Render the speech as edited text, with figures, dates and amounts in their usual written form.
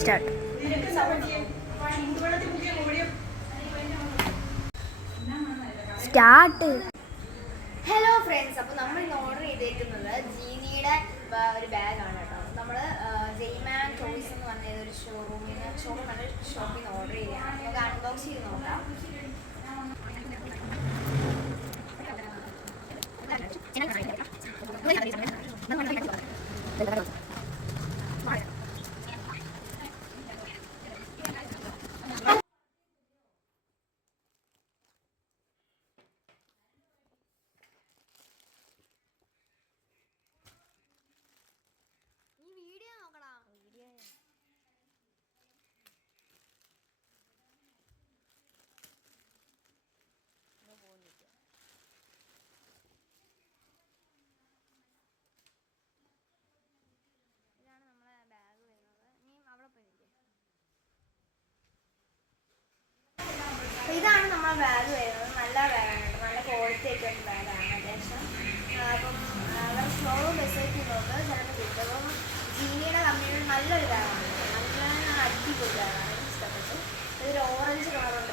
Start. Hello friends, അപ്പോൾ നമ്മൾ ഇന്ന് ഓർഡർ ചെയ്തേക്കുന്നത് ജീനിയുടെ ഒരു ബാഗാണ് കേട്ടോ. നമ്മൾ ജെയ്മാൻ ടോയ്സ് എന്ന് പറഞ്ഞ ഒരു ഷോപ്പിൽ നിന്ന് ഓർഡർ ചെയ്യുകയാണ്. നമുക്ക് അൺബോക്സ് ചെയ്ത് നോക്കാം. ഇതാണ് നമ്മളെ ബാഗ് വരുന്നത്. നല്ല ബാഗാണ്, നല്ല ക്വാളിറ്റി ഒക്കെ ഉള്ള ബാഗാണ് അത്യാവശ്യം. അപ്പം അവർ സ്ലോ മെസ്സേജ് നോക്ക് ചിലപ്പോൾ കിട്ടും. അപ്പം ജീനിയുടെ കമ്പനിയുടെ നല്ലൊരു ബാഗാണ്, നല്ല അടിപൊളി ബാഗാണ്, എനിക്ക് ഇഷ്ടപ്പെട്ടു. ഇതൊരു ഓറഞ്ച് കളറുണ്ട്